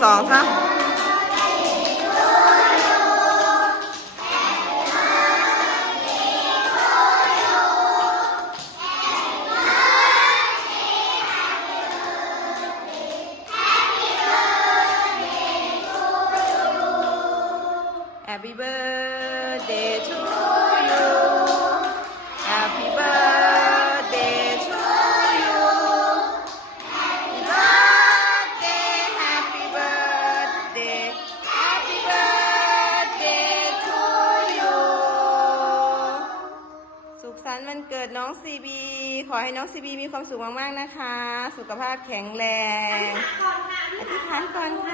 2 3Happy birthday to you Happy birthday to you Happy birthday Happy birthday Happy birthday to you สุขสันต์วันเกิดน้องซีบีขอให้น้องซีบีมีความสุขมากๆนะคะสุขภาพแข็งแรงอธิษฐานก่อนค่ะ